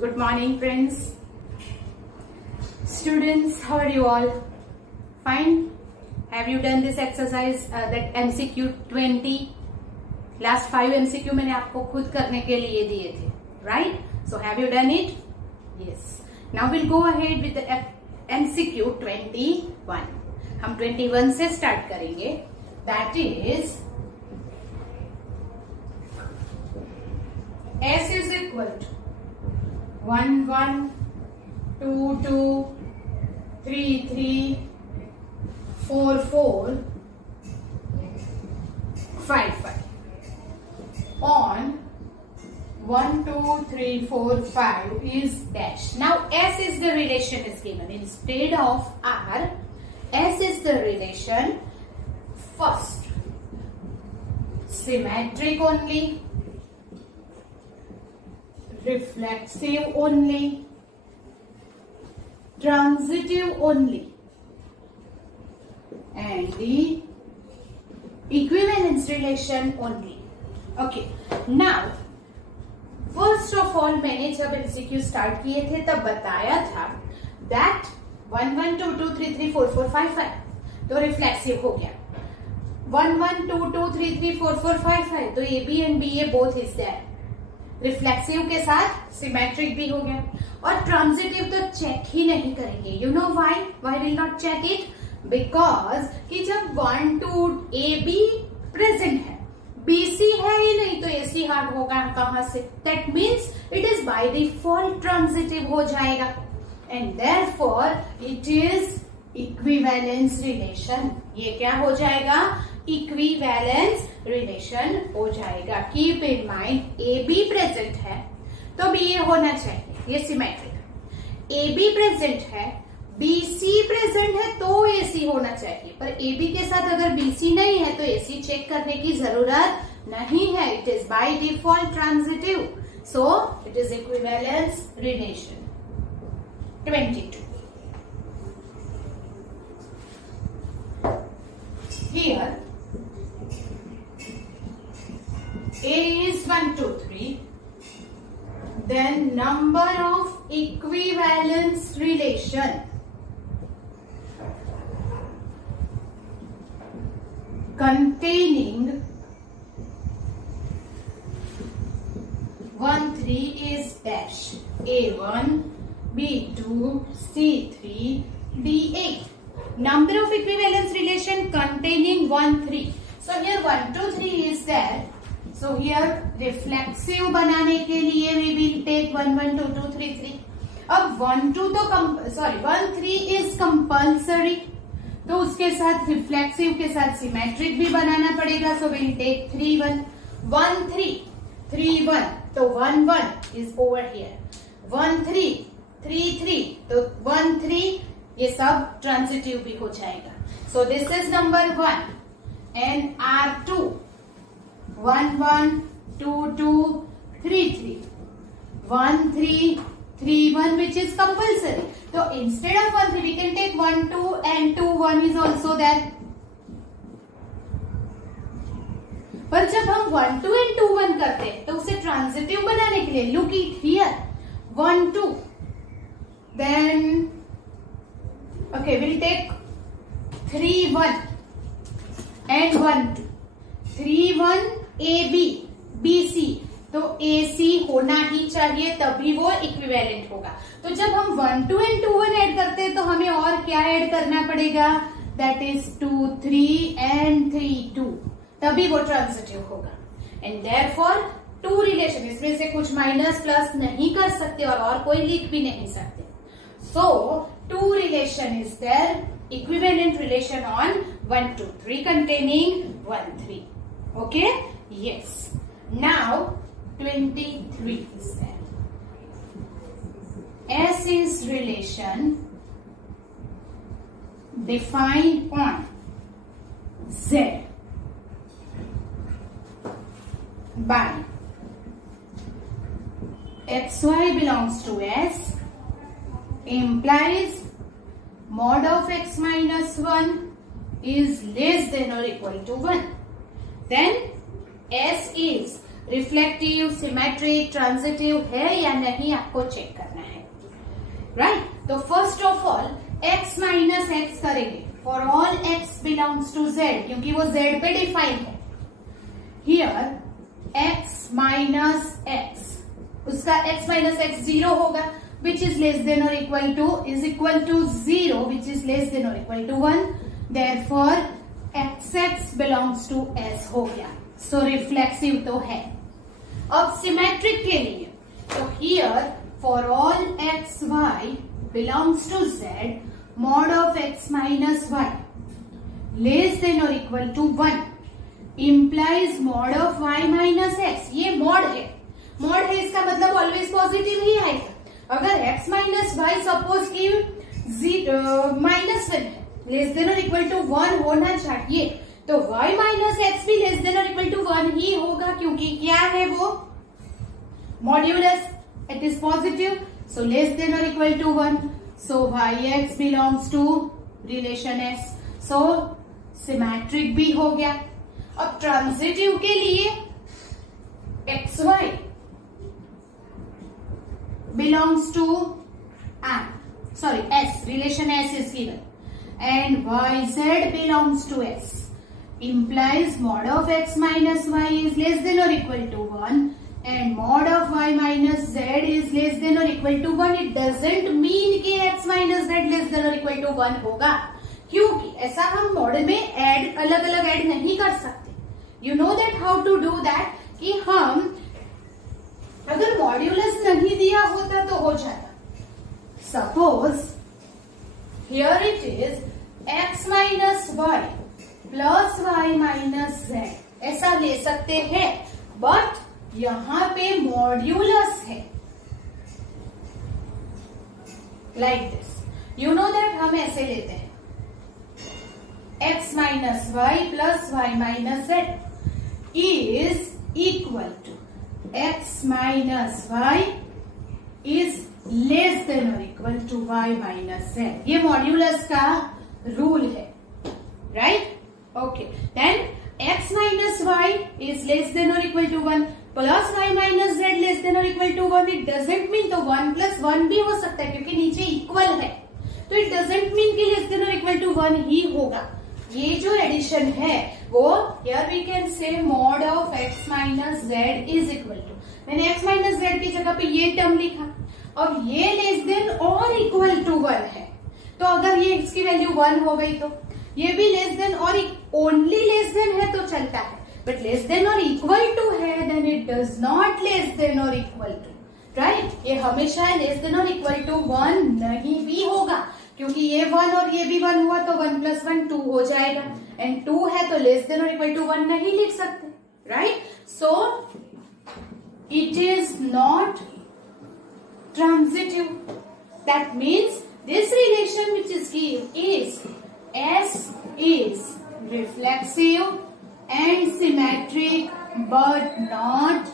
Good morning, friends. Students, how are you all? Fine? Have you done this exercise, that MCQ 20? Last 5 MCQ मैंने आपको खुद करने के लिए दिए थे, right? So have you done it? Yes. Now we'll go ahead with the MCQ 21. हम 21 से start करेंगे. That is S is equal to 1 1 2 2 3 3 4 4 5 5 on 1 2 3 4 5 is dash. Now S is the relation is given instead of R. S is the relation. First, symmetric only, reflexive only, transitive only, and the equivalence relation only. Okay, now first of all मैंने जब MCQ start किए थे तब बताया था that 1 1 2 2 3 3 4 4 5 5 तो reflexive हो गया. 1 1 2 2 3 3 4 4 5 5 तो A B and B ये both is there. रिफ्लेक्सिव के साथ सिमेट्रिक भी हो गया. और ट्रांजिटिव तो चेक ही नहीं करेंगे. You know why will not check it? Because कि जब 1 2 ए बी प्रेजेंट है, बीसी है ही नहीं, तो एसी हार्ड होगा कहां से? That means it is by default transitive हो जाएगा. And therefore it is equivalence relation. ये क्या हो जाएगा? इक्विवेलेंस रिलेशन हो जाएगा. Keep in mind A B present है तो बी ए होना चाहिए, ये सिमेट्रिक. ए बी प्रेजेंट है, बीसी प्रेजेंट है तो एसी होना चाहिए. पर ए बी के साथ अगर बीसी नहीं है तो एसी चेक करने की जरूरत नहीं है. It is by default transitive, so it is equivalence relation. 22. Here A is 1 2 3, then number of equivalence relation containing 1 3 is dash. A1 B2 C3 D8. Number of equivalence relation containing 1 3. So here 1 2 3 is there. So here reflexive बनाने के लिए we will take 1 1 2 2 3 3. अब 1 2 तो 1 3 is compulsory, तो उसके साथ reflexive के साथ सिमेट्रिक भी बनाना पड़ेगा. So we'll take 3 1 1 3 3 1 तो 1 1 is over here. 1 3 3 3 तो 1 3 ये सब ट्रांजिटिव भी हो जाएगा. So this is number 1 and R2 1 1 2 2 3 3 1 3 3 1 which is compulsory. So instead of 1 3 we can take 1 2 and 2 1 is also there. पर जब हम 1 2 and 2 1 करते हैं तो उसे ट्रांजिटिव बनाने के लिए look it here 1 2 then okay we'll take 3 1 and 1 2 3 1 AB BC तो AC होना ही चाहिए तभी वो इक्विवेलेंट होगा. तो जब हम 1 2 and 2 1 ऐड करते हैं तो हमें और क्या ऐड करना पड़ेगा? दैट इज 2 3 and 3 2 तभी वो ट्रांजिटिव होगा. एंड देयरफॉर टू रिलेशन, इसमें से कुछ माइनस प्लस नहीं कर सकते और कोई लिख भी नहीं सकते. So two relation is there, equivalent relation on 1 2 3 containing 1 3. Okay? Yes. Now 23 is there. S is relation defined on Z by XY belongs to S implies mod of X minus 1 is less than or equal to 1. Then S is reflexive, symmetric, transitive है या नहीं आपको check करना है, right. तो first of all x minus x करेंगे for all x belongs to z, क्योंकि वो z पे डिफाइन है। हियर x माइनस एक्स, उसका x माइनस एक्स 0 होगा, which is less than or equal to is equal to 0, which is less than or equal to 1. Therefore xx belongs to s हो गया। So reflexive तो है। अब symmetric के लिए तो here for all x y belongs to z, mod of x minus y less than or equal to 1 implies mod of y minus x। ये mod है इसका मतलब ऑलवेज पॉजिटिव ही आएगा। अगर x माइनस वाई सपोज की -1 है, less than और equal to 1 होना चाहिए, तो y माइनस एक्स भी लेस देन और इक्वल टू 1 ही होगा, क्योंकि क्या है वो modulus, it is positive, so less than और equal to 1, so yx belongs to relation s, so symmetric भी हो गया। अब ट्रांजिटिव के लिए xy belongs to s, relation s is given, and yz belongs to s, implies mod of x minus y is less than or equal to 1 and mod of y minus z is less than or equal to 1. It doesn't mean कि x minus z less than or equal to 1 होगा, क्योंकि ऐसा हम model में add अलग अलग add नहीं कर सकते। You know that how to do that, कि हम अगर मॉड्यूलस नहीं दिया होता तो हो जाता। Suppose here it is x minus y plus y minus z, ऐसा ले सकते हैं, बट यहां पे मॉड्यूलस है like this. You know that हम ऐसे लेते हैं x minus y plus y minus z is equal to x minus y is less than or equal to y minus z। ये मॉड्यूलस का रूल है, right? Okay, then x minus y is less than or equal to 1 plus y minus z less than or equal to 1। It doesn't mean, तो 1 plus 1 भी हो सकता है क्योंकि नीचे इक्वल है, तो इट डजेंट मीन कि लेस देन और इक्वल टू 1 ही होगा। ये जो एडिशन है वो here we can say mod of x minus z is equal to, मैंने x माइनस जेड की जगह पे ये टर्म लिखा, अब ये लेस देन और इक्वल टू 1 है, तो अगर ये x की वैल्यू 1 हो गई तो ये भी लेस देन और ओनली लेस देन है तो चलता है, बट लेस देन और इक्वल टू है then it does not less than और इक्वल टू, राइट? ये हमेशा लेस देन और इक्वल टू 1 नहीं भी होगा, क्योंकि ये 1 और ये भी 1 हुआ तो 1 प्लस 1 2 हो जाएगा, एंड 2 है तो लेस देन और इक्वल टू 1 नहीं लिख सकते, right? So it is not transitive. That means this relation which is given is S is reflexive and symmetric but not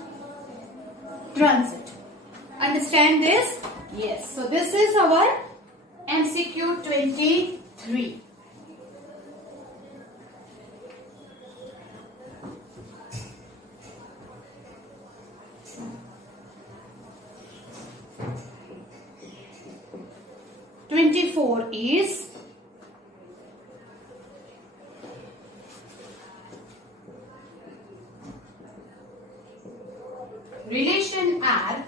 transitive. Understand this? Yes. So this is our MCQ 23. is relation R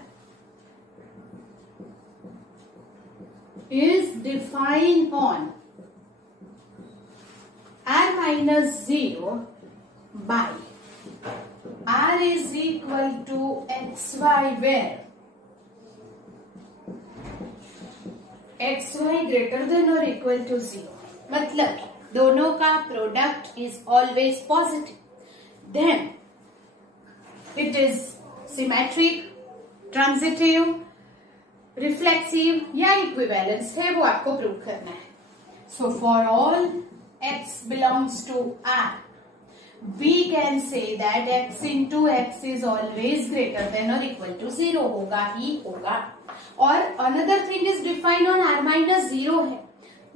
is defined on R minus 0 by R is equal to xy where xy greater than or equal to 0, मतलब दोनों का product is always positive, then it is symmetric, transitive, reflexive या equivalence है, वो आपको prove करना है। So for all x belongs to R, we can say that x into x is always greater than or equal to 0 होगा ही होगा। और another thing is defined on R minus 0 है,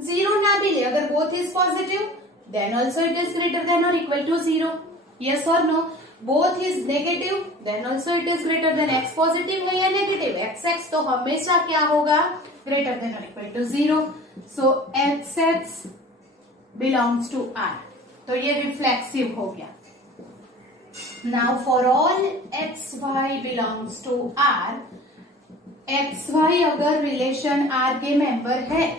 0 ना भी ले, अगर both is positive then also it is greater than or equal to 0, yes or no? Both is negative then also it is greater than x positive है या negative, x x तो हमेशा क्या होगा, ग्रेटर देन और equal to 0. So x x belongs to R, तो ये reflexive हो गया. Now for all x y belongs to R, x y अगर रिलेशन आर के मेंबर है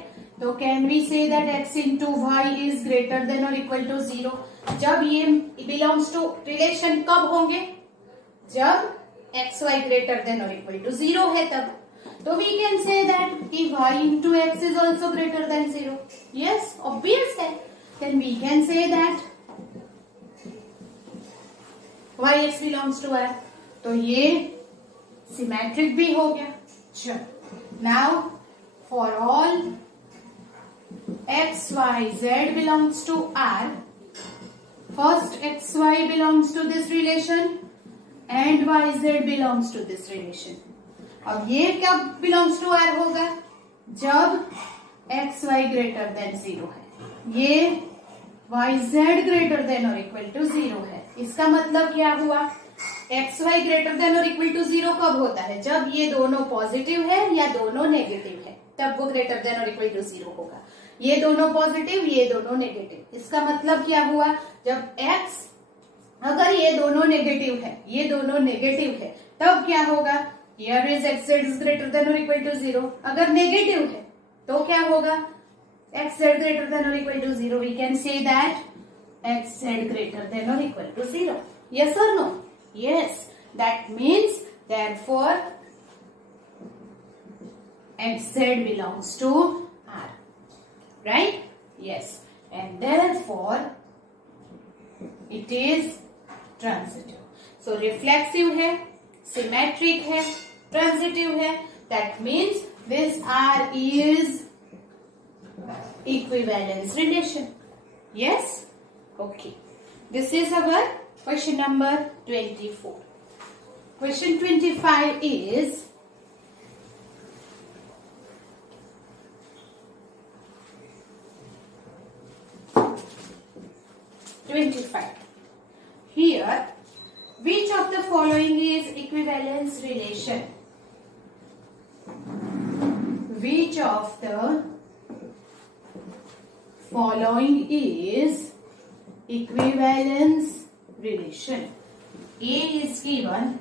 तो can we say that x into y is greater than और equal to 0. जब ये बिलोंग्स टू रिलेशन कब होंगे, जब एक्स वाई ग्रेटर देन और इक्वल टू 0 है तब. तो वी कैन से दैट कि y into x is also greater than 0. Yes, obvious है. Then we can say that y x belongs to R. तो ये सिमेट्रिक भी हो गया. Now for all x y z belongs to R, first xy belongs to this relation and yz belongs to this relation. अब ये कब belongs to R होगा, जब xy greater than 0 है, ये yz greater than or equal to 0 है. इसका मतलब क्या हुआ, xy greater than or equal to 0 कब होता है, जब ये दोनों पॉजिटिव है या दोनों नेगेटिव है, तब वो ग्रेटर देन और इक्वल टू 0 होगा. ये दोनों पॉजिटिव, ये दोनों नेगेटिव. इसका मतलब क्या हुआ, जब x, अगर ये दोनों नेगेटिव है, ये दोनों नेगेटिव है, तब क्या होगा, here is x z is greater than और इक्वल टू 0. अगर नेगेटिव है तो क्या होगा, एक्स जेड ग्रेटर देन और equal to 0. We can say that x z greater than और इक्वल टू 0. यस और no? Yes. That means therefore x z belongs to R. Right? Yes. And therefore it is transitive. So reflexive है, symmetric है, transitive है. That means this R is equivalence relation. Yes? Okay. This is our question number 24. Question 25 is, here, which of the following is equivalence relation? Which of the following is equivalence relation? A is given,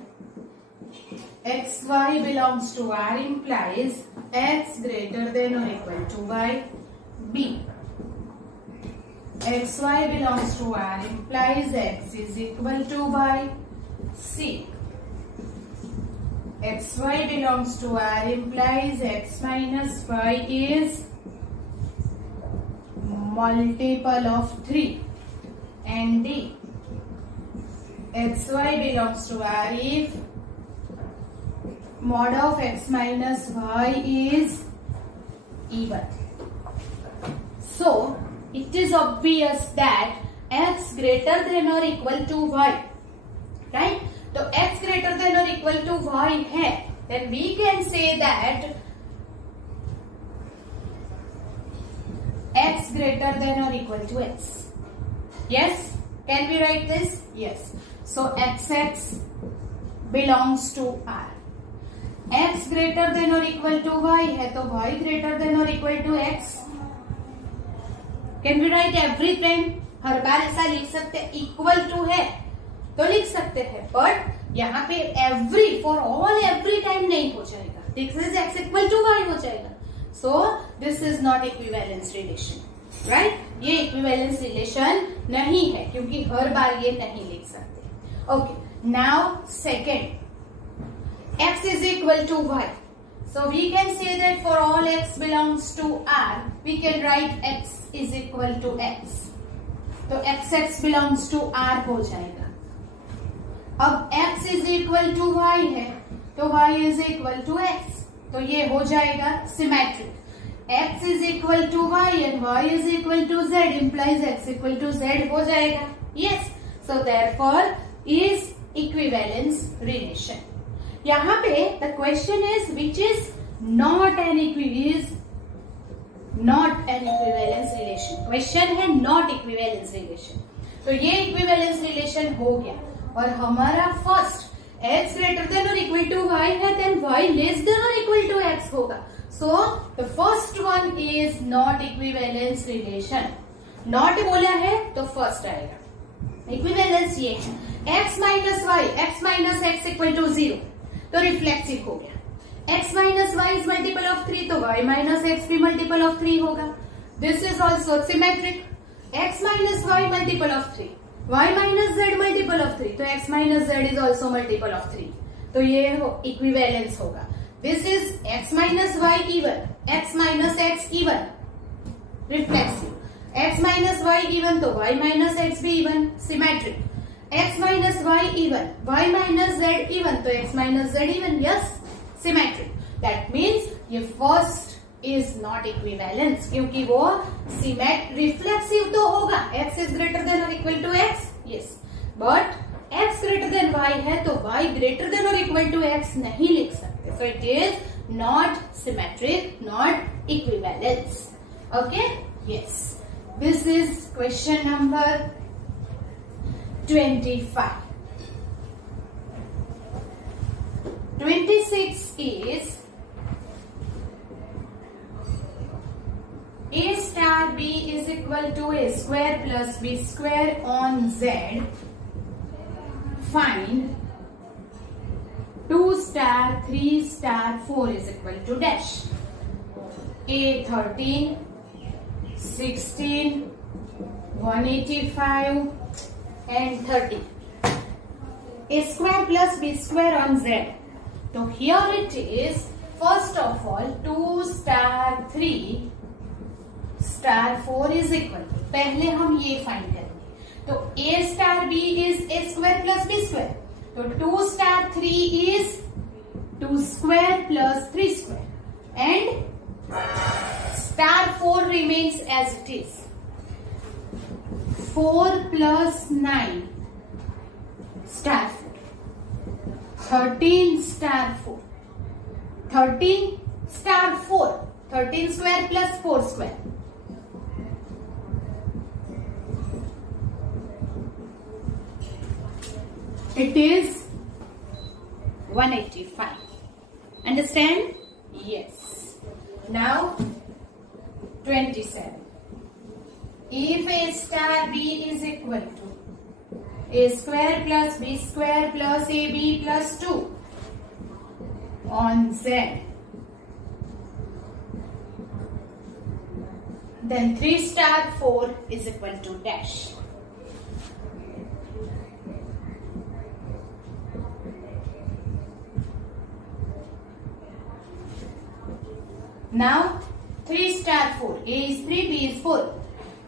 xy belongs to R implies x greater than or equal to y. B, xy belongs to R implies x is equal to y. C, xy belongs to R implies x minus y is multiple of 3. And D, xy belongs to R if mod of x minus y is even. So, it is obvious that x greater than or equal to y, right? तो x greater than or equal to y है, then we can say that x greater than or equal to x. Yes? Can we write this? Yes. So xx belongs to R. x greater than or equal to y है, तो y greater than or equal to x. Can we write every time? हर बार ऐसा लिख सकते हैं, equal to है तो लिख सकते हैं, बट यहाँ पे every, for all every time नहीं हो जाएगा. This is x equal to y हो जाएगा. So this is not equivalence relation, right? ये इक्विवेलेंस रिलेशन नहीं है क्योंकि हर बार ये नहीं लिख सकते. Okay, now second, x is equal to y. So we can say that for all x belongs to R, we can write x is equal to x. तो x belongs to R हो जाएगा. अब x is equal to y है, तो y is equal to x. तो ये हो जाएगा symmetric. x is equal to y and y is equal to z implies x equal to z हो जाएगा. Yes. So therefore is equivalence relation. यहाँ पे the question is which is not an equivalence relation. Question है not equivalence relation. तो ये equivalence relation हो गया. और हमारा फर्स्ट x ग्रेटर देन और इक्वल टू y है, देन y लेस देन और इक्वल टू x होगा. So the first one is not equivalence relation. Not बोला है तो फर्स्ट आएगा. इक्विवेलेंस ये है x minus y, x minus x equal to 0, तो रिफ्लेक्सिव हो गया. x minus y is multiple of 3, तो y माइनस एक्स भी मल्टीपल ऑफ 3 होगा. This is also symmetric. x minus y multiple of 3, y minus z multiple of 3, तो x minus z is also multiple of 3, तो ये equivalence होगा. This is x minus y even, x minus x even, reflexive. x minus y even तो y minus x भी even, symmetric. x minus y even, y minus z even, तो x minus z even, yes, symmetric. That means ये first is not equivalence, क्योंकि वो reflexive तो होगा. x is greater than और equal to x, yes, but x greater than y है तो y greater than और इक्वल टू x नहीं लिख सकते. So it is not symmetric, not equivalence. Okay, yes. This is question number 25. 26 is a star b is equal to a square plus b square on z. Find 2 star 3 star 4 is equal to dash. A 13, 16, 185 and 30. A square plus b square on z. So here it is, first of all 2 star 3 star 4 is equal to, पहले हम ये find करेंगे. तो a star b is a square plus b square. तो 2 star 3 is 2 square plus 3 square and star 4 remains as it is. 4 plus 9 star 4. 13 star 4. 13 star 4. 13 square plus 4 square. It is 185. Understand? Yes. Now 27. If a star b is equal to a square plus b square plus ab plus 2 on z, then 3 star 4 is equal to dash. Now 3 star 4, a is 3, b is 4.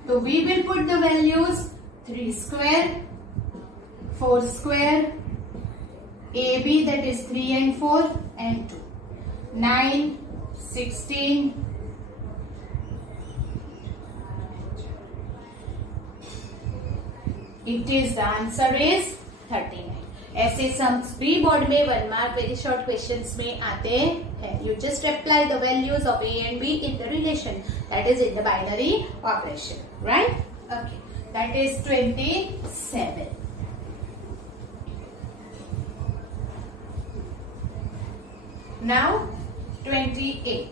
So we will put the values 3 square, 4 square, ab that is 3 and 4 and 2. 9, 16, it is the answer is 39. ऐसे sums pre board में 1 mark very short questions में आते हैं. You just apply the values of a and b in the relation, that is in the binary operation, right? Okay, that is 27. Now 28.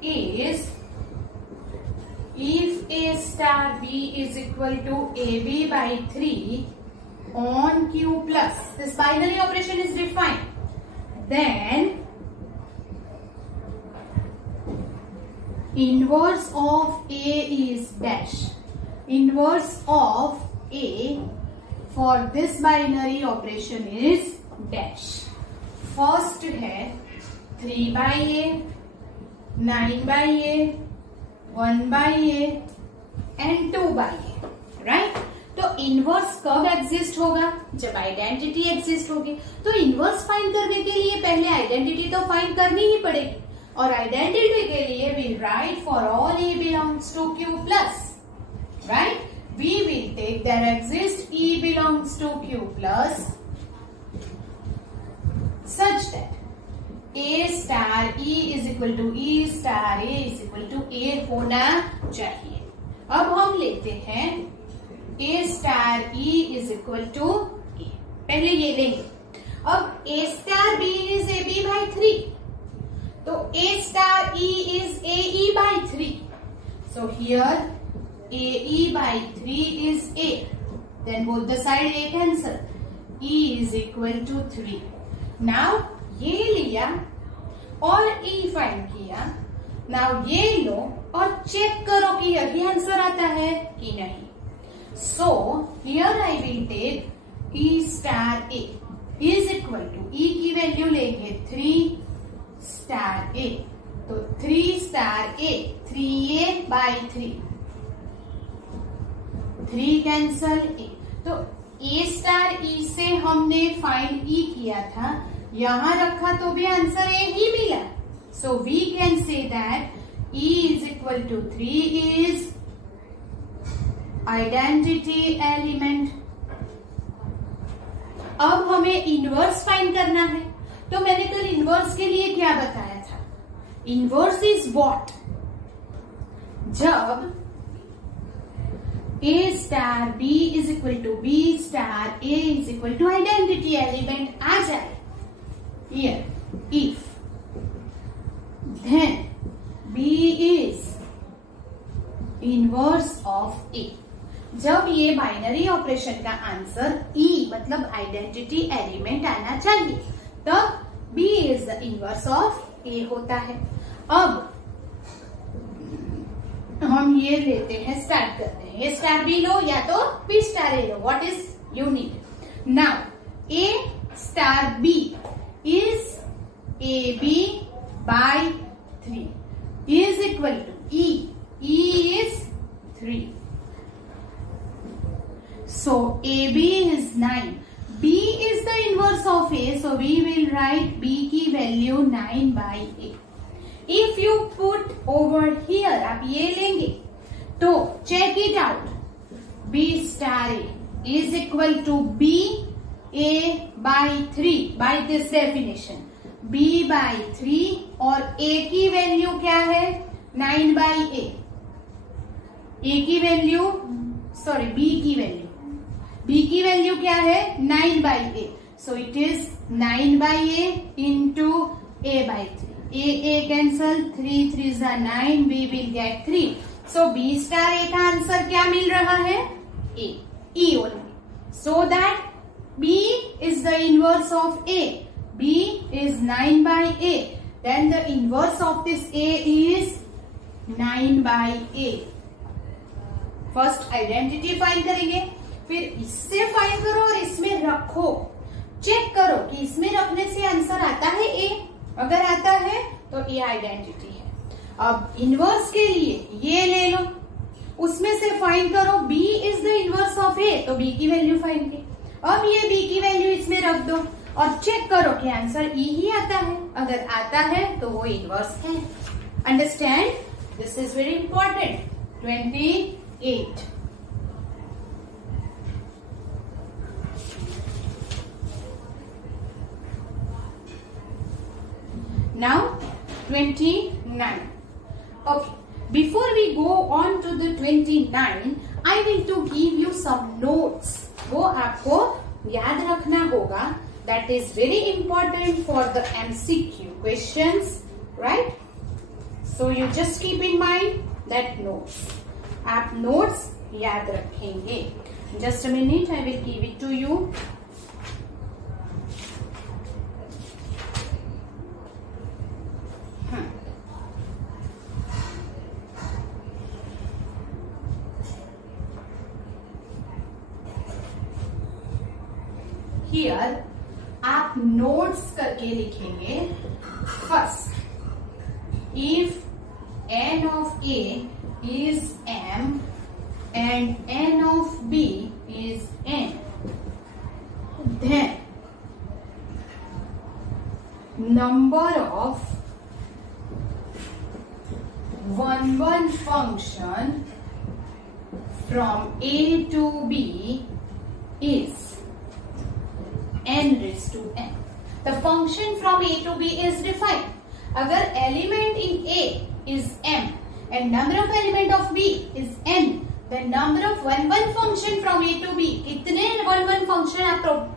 Is if a star b is equal to ab by 3 on q plus, this binary operation is defined, then inverse of a is dash. Inverse of a for this binary operation is dash. First है 3 by a, 9 by a, 1 by a and 2 by a, right? तो inverse कब exist होगा? जब identity exist होगी. तो inverse find करने के लिए पहले आइडेंटिटी तो फाइंड करनी ही पड़ेगी. और आइडेंटिटी के लिए we write for all a belongs to Q plus, right? We will take that exist e belongs to Q plus such that a star e is equal to e star a is equal to a होना चाहिए. अब हम लेते हैं a star e is equal to A, पहले ये लेंगे। अब a star b is ab by 3, तो a star e is ae by 3, so here ae by 3 is a, then both the side a cancel, e is equal to 3। now ये लिया और e find किया, now ये लो और check करो कि यही आंसर आता है कि नहीं। So here I will take e star a is equal to, e की वैल्यू लेंगे 3 स्टार a, तो 3 star a 3a by 3, 3 cancel a, तो a स्टार e से हमने फाइंड e किया था, यहां रखा तो भी आंसर a ही मिला। So we can say that e is equal to 3 is identity element। अब हमें इनवर्स फाइंड करना है, तो मैंने कल इनवर्स के लिए क्या बताया था, इनवर्स इज व्हाट, जब a star b is equal to b star a is equal to identity element आ जाए, here if then b is inverse of a, जब ये बाइनरी ऑपरेशन का आंसर e मतलब आइडेंटिटी एलिमेंट आना चाहिए, तब b is the inverse of a होता है। अब हम ये लेते हैं, स्टार्ट करते हैं, ये स्टार b लो या तो b star a low, what is you need. Now a star b is ab by 3 is equal to e is 3, so ab is 9, b is the inverse of a, so we will write b की value 9 by a। if you put over here, आप ये लेंगे तो check it out, b star a is equal to b a by 3 by this definition, b by 3 और a की value क्या है 9 by a, a की वैल्यू सॉरी b की वैल्यू क्या है 9 by a, so it is 9 by a into a by 3, a cancel, 3 3s are 9, we will get 3, so b star a का answer क्या मिल रहा है a, e only, so that b is the inverse of a, b is 9 by a, then the inverse of this a is 9 by a। First identity find करेंगे, फिर इससे find करो और इसमें रखो, चेक करो कि इसमें रखने से आंसर आता है a, अगर आता है तो ये आइडेंटिटी है। अब इनवर्स के लिए ये ले लो, उसमें से फाइंड करो b is the inverse of a, तो b की वैल्यू फाइंड की, अब ये b की वैल्यू इसमें रख दो और चेक करो कि आंसर e ही आता है, अगर आता है तो वो इनवर्स है। Understand, this is very important. 28 now 29। okay, before we go on to the 29, I will to give you some notes, वो आपको याद रखना होगा, that is very important for the MCQ questions, right? So you just keep in mind that notes, आप notes याद रखेंगे। Just a minute, I will give it to you। Here आप notes करके लिखेंगे। First, if n of a is m and n of b is n, then number of one function from a to b is n raised to n. The function from a to b is defined. अगर element in a is m and number of element of B is n, then number of 1-1 function from A to B, कितने 1-1 function आप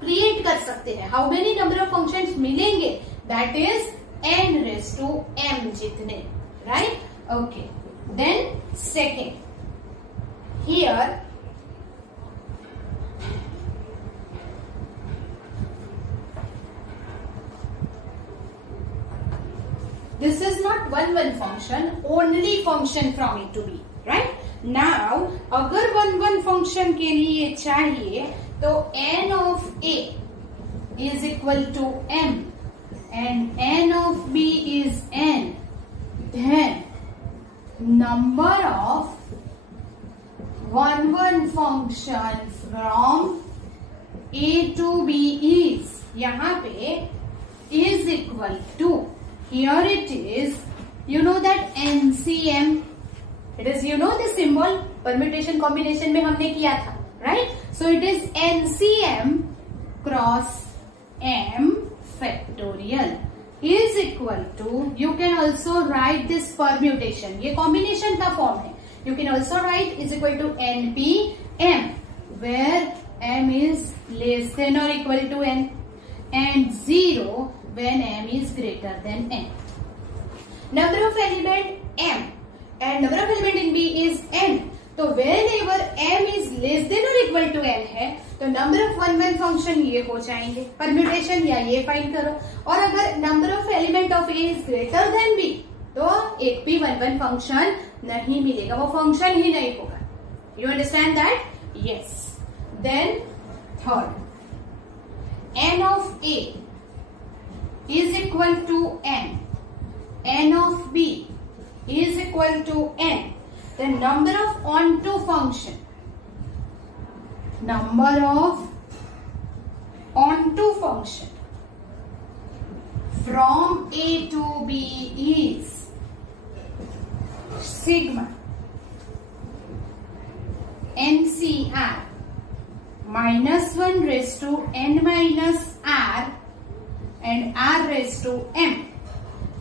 create कर सकते हैं, how many number of functions मिलेंगे, that is n raised to m जितने, right? Okay, then second, here this is not 1-1 function, only function from A to B, right? Now अगर 1-1 function के लिए चाहिए तो n of A is equal to m and n of B is n, then number of 1-1 function from A to B is, यहाँ पे is equal to, here it is, you know that NCM, it is, you know the symbol permutation combination में हमने किया था, right? So it is NCM cross m factorial is equal to, you can also write this permutation, ये combination का form है, you can also write is equal to NPM, where m is less than or equal to n, and 0 when m is greater than n. Number of element m and number of element in B is n. तो whenever m is less than or equal to n है तो number of 1-1 function ये हो जाएंगे, permutation या ये find करो, और अगर number of element of A is greater than B तो एक भी 1-1 function नहीं मिलेगा, वो function ही नहीं होगा. You understand that? Yes. Then third, n of A is equal to n, n of B is equal to n, the number of onto function, number of onto function from A to B is sigma NCR minus 1 raised to n minus r and r raised to m,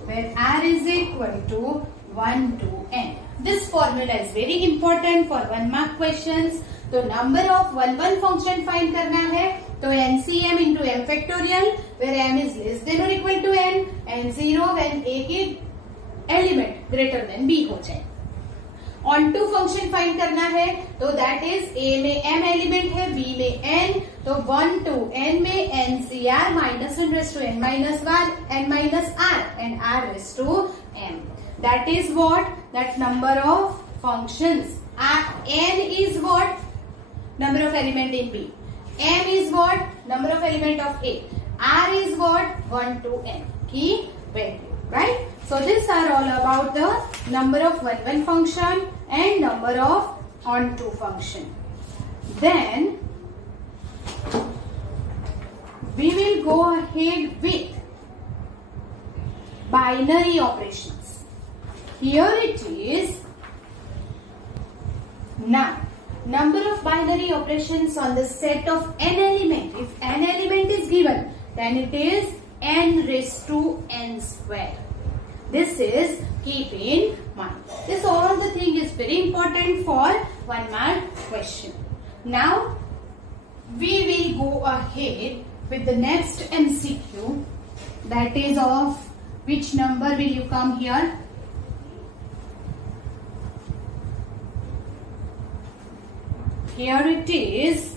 where r is equal to 1 to n. This formula is very important for 1 mark questions. तो number of 1-1 function find करना है तो NCM into m factorial, where m is less than or equal to n and 0 when A की element greater than B हो जाए. onto function find करना है तो that is A में m element है, B में n, तो 1 to n में NCR minus 1 raised to n minus 1 n minus r and r raised to m. That is what? That number of functions. N is what? Number of element in B. M is what? Number of element of A. R is what? 1 to n. Key value. Right? So these are all about the number of 1-1 function and number of onto function. Then we will go ahead with binary operations. Here it is. Now, number of binary operations on the set of n element. If n element is given, then it is n raised to n square. This is keep in mind. This all the thing is very important for 1 mark question. Now, we will go ahead with the next MCQ. That is of which number will you come here? Here it is.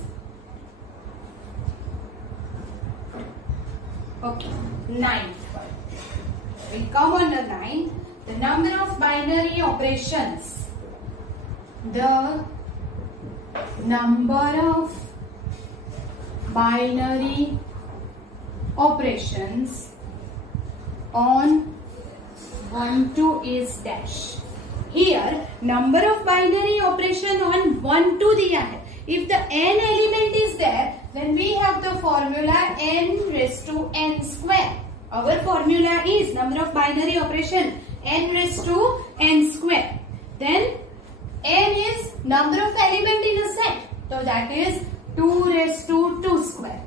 Okay, 9. We come on the 9. The number of binary operations. The number of binary operations on 1 2 is dash. Here number of binary operation on 1 2 दिया है. If the n element is there, then we have the formula n raised to n square. Our formula is number of binary operation n raised to n square. Then n is number of element in a set. So that is 2 raised to 2 square.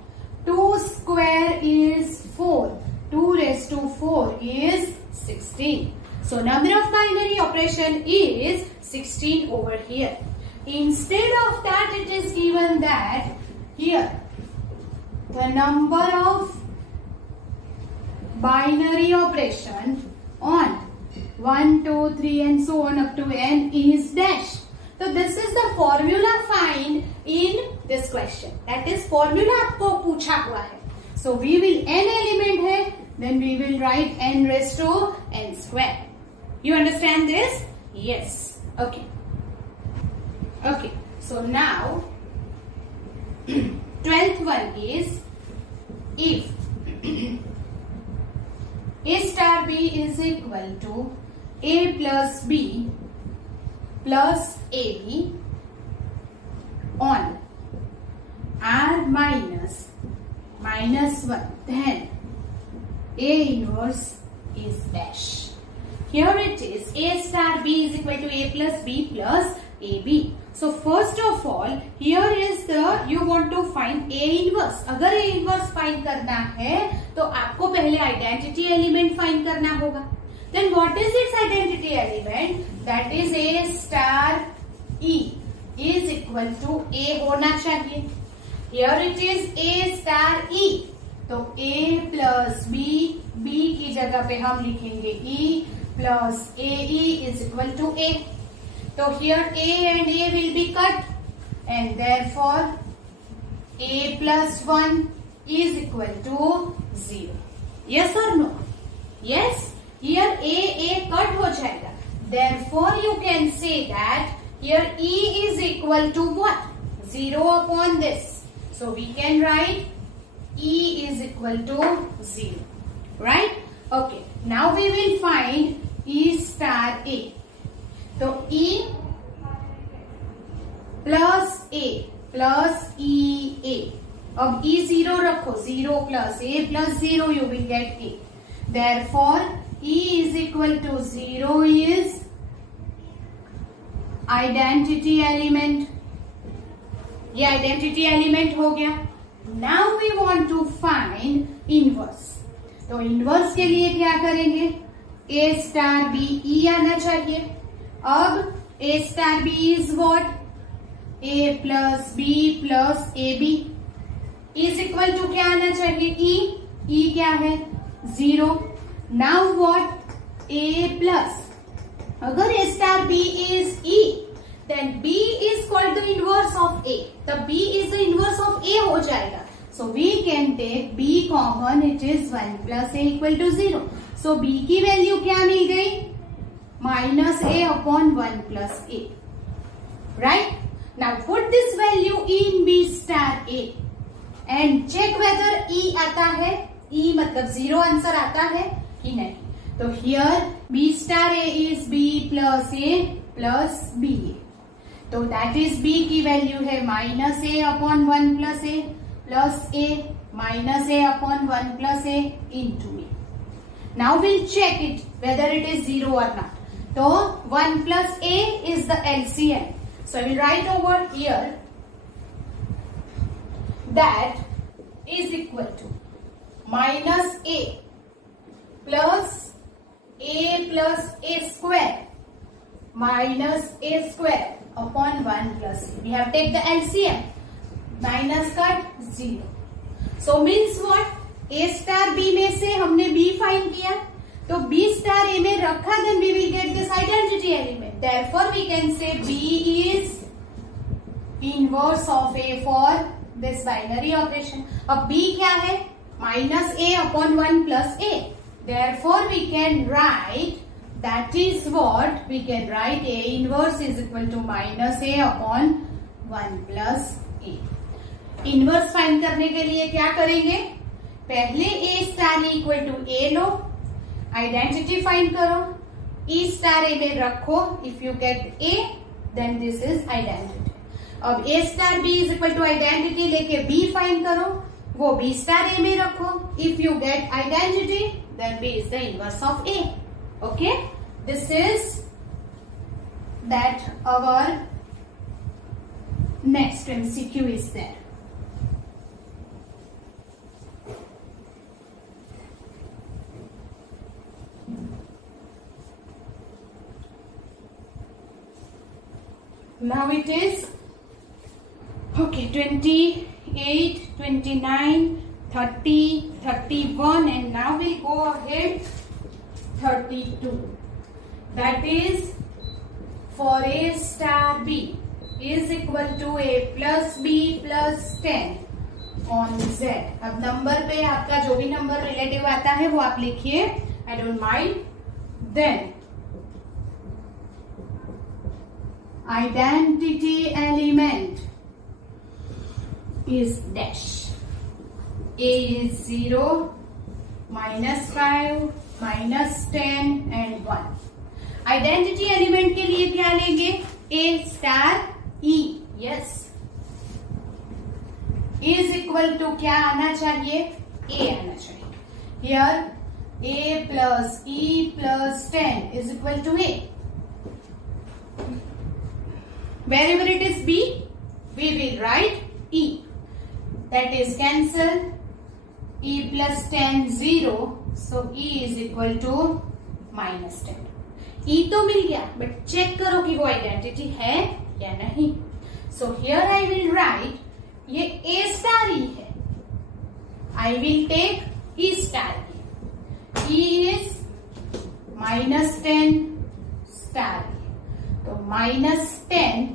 2 square is 4. 2 raised to 4 is 16. So number of binary operation is 16 over here. Instead of that, it is given that here the number of binary operation on 1, 2, 3 and so on up to n is dash. So this is the formula find in this question. That is formula आपको पूछा हुआ है. So we will n element है, then we will write n raised to n square. You understand this? Yes. Okay. Okay. So now 12th one is if A star B is equal to A plus B plus AB on R minus -1, then A inverse is dash. Here it is A star B is equal to A plus B plus AB. So first of all, here is the you want to find A inverse. अगर A inverse find करना है तो आपको पहले identity element find करना होगा. Then what is its identity element? That is A star E is equal to A होना चाहिए. Here it is A star E. तो A plus B, B की जगह पे हम लिखेंगे E plus AE is equal to A. So here A and A will be cut and therefore A plus 1 is equal to 0. Yes or no? Yes. Here A cut हो जाएगा. Therefore you can say that here E is equal to what? 0 upon this. So we can write E is equal to 0. Right? Okay. Now we will find E star A. So E plus A plus EA. अब E 0 रखो. 0 plus A plus 0 you will get A. Therefore E is equal to 0 is identity element. ये identity element हो गया. Now we want to find inverse. तो inverse के लिए क्या करेंगे? A star B E आना चाहिए. अब A star B is what? A plus B plus AB is equal to क्या आना चाहिए? E. E क्या है? 0. Now what? A plus. अगर A star B is E, then B is called the inverse of A. The B is the inverse of A हो जाएगा. So we can take B common. It is 1 plus A equal to 0. So B की value क्या मिल गई? Minus A upon 1 plus A. Right? Now put this value in B star A and check whether E आता है. E मतलब 0 answer आता है कि नहीं. तो here B star A is B plus A plus B. तो that is B की वैल्यू है minus A upon 1 plus A plus A minus A upon 1 plus A into A. Now we'll check it whether it is 0 or not. So 1 plus A is the LCM. So I will write over here that is equal to minus A plus A square minus A square upon 1 plus A. We have take the LCM. Minus cut 0. So means what? A star B में से हमने B find किया तो B star A में रखा, then we will get this identity element. Therefore we can say B is inverse of A for this binary operation. अब B क्या है? Minus A upon 1 plus A. Therefore we can write, that is what we can write, A inverse is equal to minus A upon 1 plus A. Inverse find करने के लिए क्या करेंगे? पहले A star equal to A लो, identity find करो, E star A में रखो. If you get A then this is identity. अब A star B is equal to identity लेके B फाइंड करो, वो B स्टार A में रखो. If you get identity then B is the inverse of A. Okay, this is that our next MCQ is there. Now it is, okay, 28, 29, 30, 31, and now we go ahead 32. That is for A star B is equal to A plus B plus 10 on Z. अब number पे आपका जो भी number relative आता है वो आप लिखिए, I don't mind. Then identity element is dash. A is 0, minus 5, minus 10 and 1. Identity element के लिए क्या लेंगे? A star E. Yes, is equal to क्या आना चाहिए? A आना चाहिए. Here A plus E plus 10 is equal to A. Wherever it is B, we will write E. That is cancel. E plus 10 0. So E is equal to minus 10. E तो मिल गया, but check करो कि वो identity है या नहीं. So here I will write, ये A star E है. I will take E star E. E is minus 10 star E. तो minus 10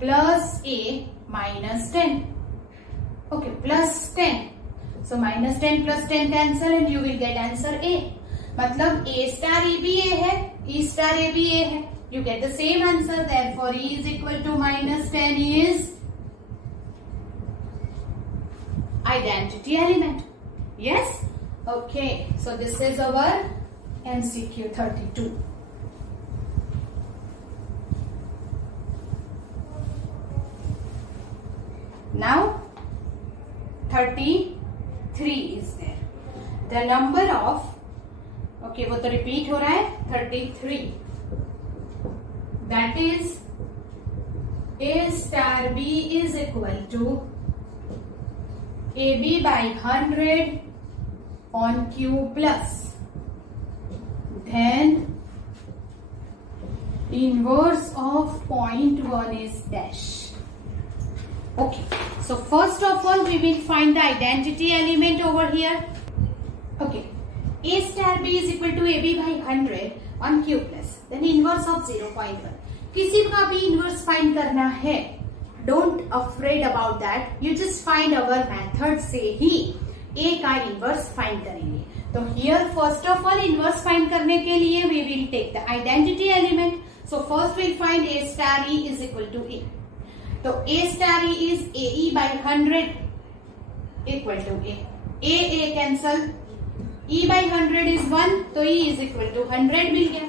plus A minus 10. Okay, plus 10. So minus 10 plus 10 cancel and you will get answer A. मतलब A star E भी A है, E star A भी A है. You get the same answer. Therefore E is equal to minus 10 is identity element. Yes? Okay. So this is our MCQ 32. Now 33 is there. The number of, okay, वो तो repeat हो रहा है, 33. That is A star B is equal to AB by 100 on Q plus. Then inverse of 0.1 is dash. Okay, so first of all we will find the identity element over here. Okay, A star B is equal to AB by 100 on Q plus, then inverse of 0.1. किसी का भी inverse find करना है, don't afraid about that. You just find our method से ही A का inverse find करेंगे. तो here first of all inverse find करने के लिए we will take the identity element. So first we'll find A star E is equal to A. तो A star E is AE by 100 equal to A. A cancel. E by 100 is 1, तो E is equal to 100 मिल गया.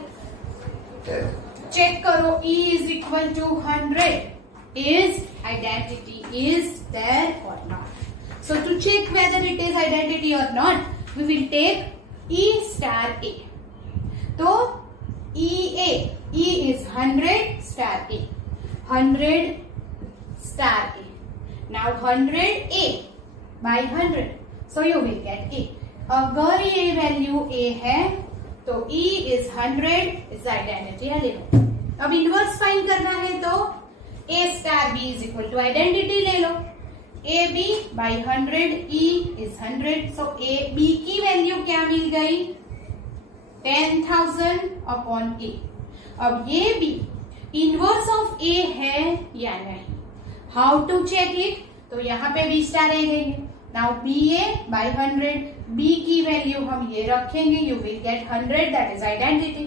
Check करो E is equal to 100. Is identity is there or not? So to check whether it is identity or not, we will take E star A. तो EA, E is 100 star A. 100 star A. Now 100 A by 100. So you will get A. अगर ये value A है तो E is 100 is identity element. अब inverse find करना है तो A star B is equal to identity ले लो. AB by 100 E is 100. So A B की वैल्यू क्या मिल गई? 10,000 upon A. अब ये B इनवर्स ऑफ A है या नहीं? How to check it? तो यहाँ पे B स्टार A देंगे. नाउ BA by 100, B की वैल्यू हम ये रखेंगे. You will get 100, that is identity.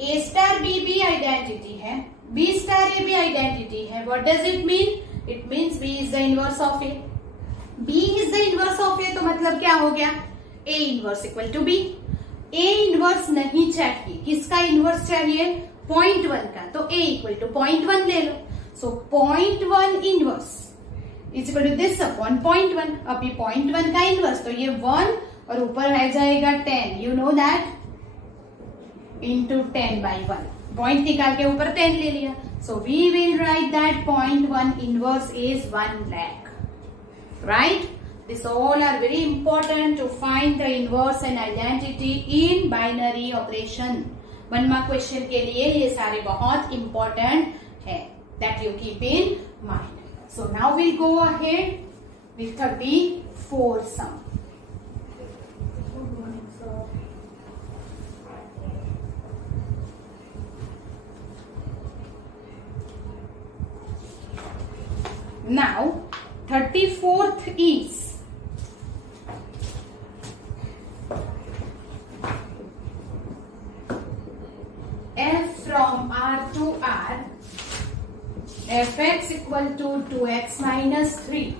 A star B भी आइडेंटिटी है, B स्टार A भी आइडेंटिटी है. What does it mean? It means B is the inverse of A. B is the inverse of A, तो मतलब क्या हो गया? A inverse equal to B. A inverse नहीं चाहिए, किसका इनवर्स चाहिए? 0.1 का. तो A इक्वल टू 0.1 ले लो. So 0.1 inverse is equal to this upon 0.1. अभी 0.1 का इनवर्स तो ये 1 और ऊपर आ जाएगा 10. You know that, into 10 by 1. Point निकाल के ऊपर 10 ले लिया. So we will write that 0.1 inverse is 1 lakh. Right? This all are very important to find the inverse and identity in binary operation. 1 mark question के लिए ये सारे बहुत important है. that you keep in mind. So now we'll go ahead with 34 sum. Now 34th is f from R to R, fx equal to 2x minus 3,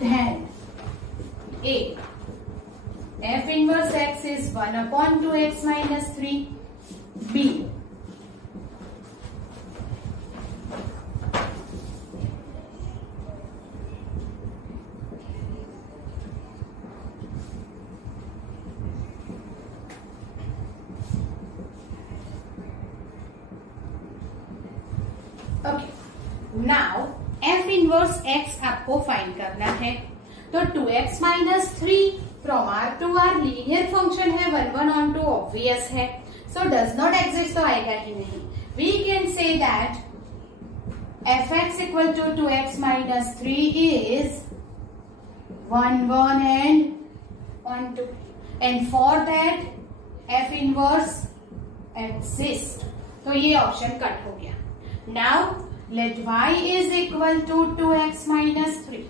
then A, f inverse x is 1 upon 2x minus 3, B, okay now f inverse x आपको find करना है। तो 2x minus 3 from r to r linear function है, 1 1 on 2 obvious है, so does not exist तो आएगा ही नहीं। We can say that fx equal to 2x minus 3 is 1 1 and on 2 and for that f inverse exist. तो ये option cut हो गया। Now let y is equal to 2x minus 3.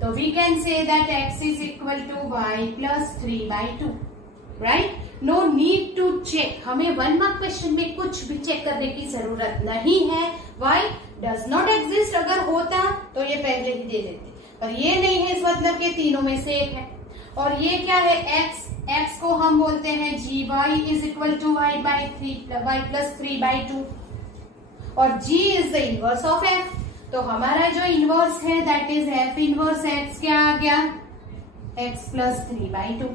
So we can say that x is equal to y plus 3 by 2. Right? No need to check. हमें 1 mark question में कुछ भी check करने की जरूरत नहीं है। Why? Does not exist अगर होता तो ये पहले ही दे देते, पर ये नहीं है, इस मतलब के तीनों में से एक है। और ये क्या है x, x को हम बोलते हैं gy is equal to y by 3 y plus 3 by 2 और g is the inverse of f। तो हमारा जो इनवर्स है that is f inverse x क्या आ गया, x प्लस 3 बाई 2।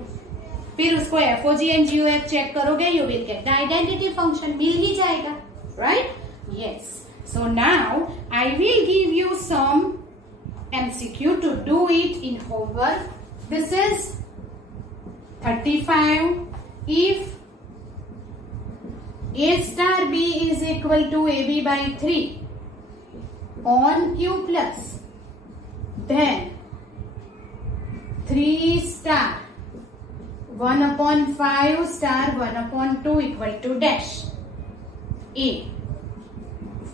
फिर उसको FOG एंड GOF चेक करोगे, you will get the identity function, मिल ही जाएगा, right? Yes. So now I will give you some MCQ to do it in homework. This is 35 if A star B is equal to AB by 3 on Q plus, then 3 star 1 upon 5 star 1 upon 2 equal to dash. A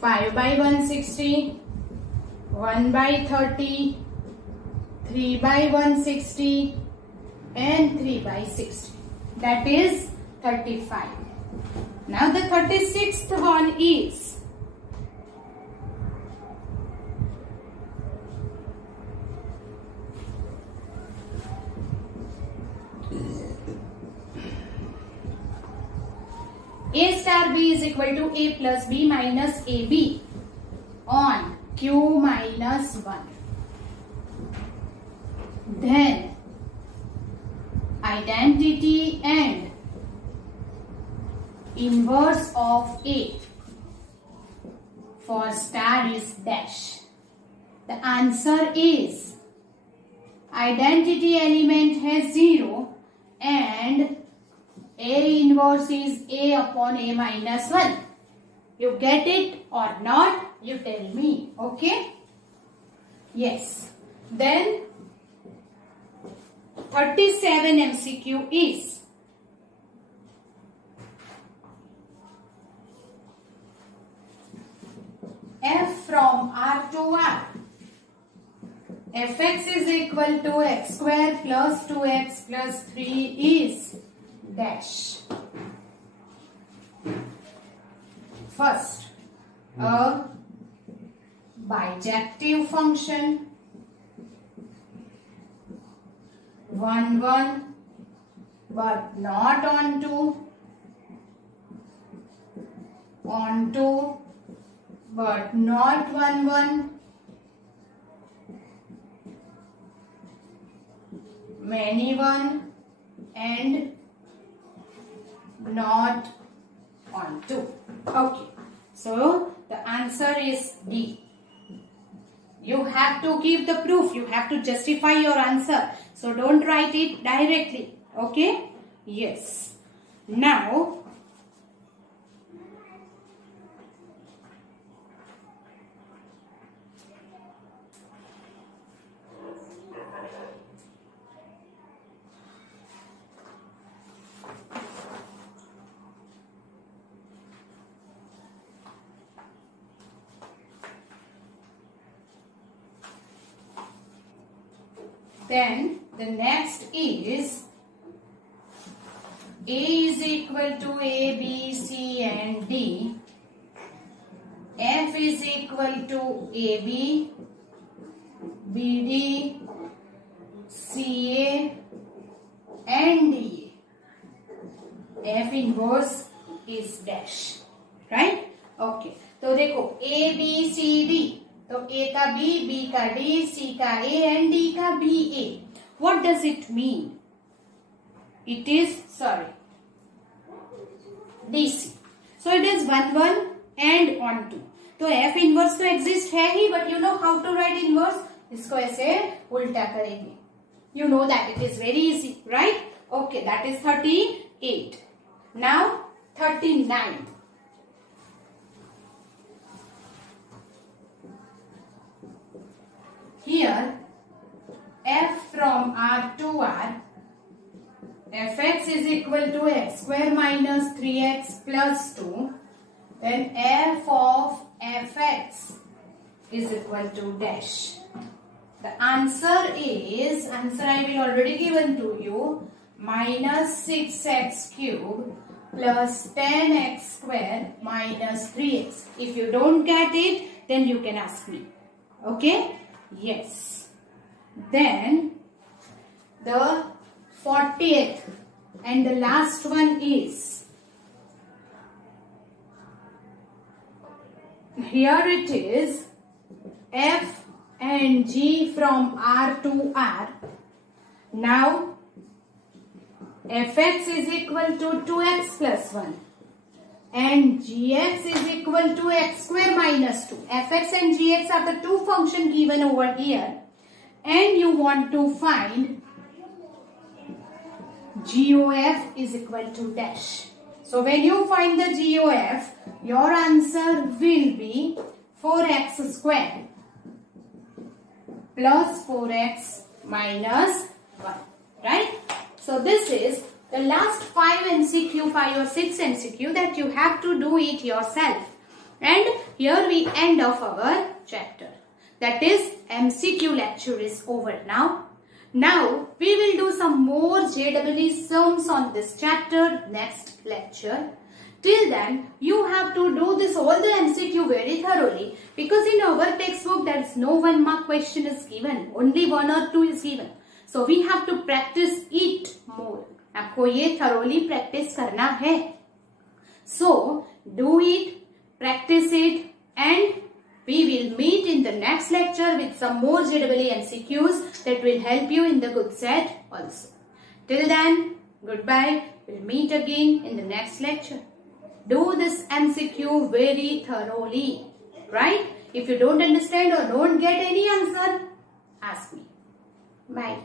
5 by 160, 1 by 30, 3 by 160 and 3 by 60. That is 35. Now the 36th one is A star B is equal to A plus B minus AB on Q minus 1. Then identity and inverse of A for star is dash. The answer is identity element has 0 and A inverse is A upon A minus 1. You get it or not? You tell me. Okay? Yes. Then 37 MCQ is f from R to R, fx is equal to x square plus 2x plus 3 is dash. First, a bijective function 1 1 but not onto, onto but not 1 1, many 1 and not onto. Okay, so the answer is D. You have to give the proof, you have to justify your answer, so don't write it directly. Okay? Yes. Now Then the next is A is equal to A, B, C and D. F is equal to AB, BD, CA and DA. F inverse is dash, right? Okay. तो देखो A, B, C, D. तो A का B, B का D, C का A and D का BA. What does it mean? It is, DC. So it is 1, 1 and on 2. तो F inverse तो exist है ही, but you know how to write inverse? इसको ऐसे उल्टा करेंगे. You know that it is very easy, right? Okay, that is 38. Now 39. Here f from R to R, fx is equal to x square minus 3x plus 2. Then f of fx is equal to dash. The answer is, I will already given to you, minus 6x cube plus 10x square minus 3x. If you don't get it, then you can ask me. Okay? Yes. Then the 40th and the last one is, here it is f and g from R to R. Now fx is equal to 2x plus 1 and gx is equal to x square minus 2. Fx and gx are the two functions given over here, and you want to find GOF is equal to dash. So when you find the GOF, your answer will be 4x square plus 4x minus 1, right? So this is the last 5 MCQ, 5 or 6 MCQ that you have to do it yourself. And here we end of our chapter. That is, MCQ lecture is over now. Now we will do some more JEE sums on this chapter next lecture. Till then, you have to do this all the MCQ very thoroughly, because in our textbook there is no 1 mark question is given, only 1 or 2 is given. So we have to practice it more. आपको ये thoroughly practice करना है. So do it, practice it, and we will meet in the next lecture with some more JEE MCQs that will help you in the good set also. Till then, goodbye. We'll meet again in the next lecture. Do this MCQ very thoroughly, right? If you don't understand or don't get any answer, ask me. Bye.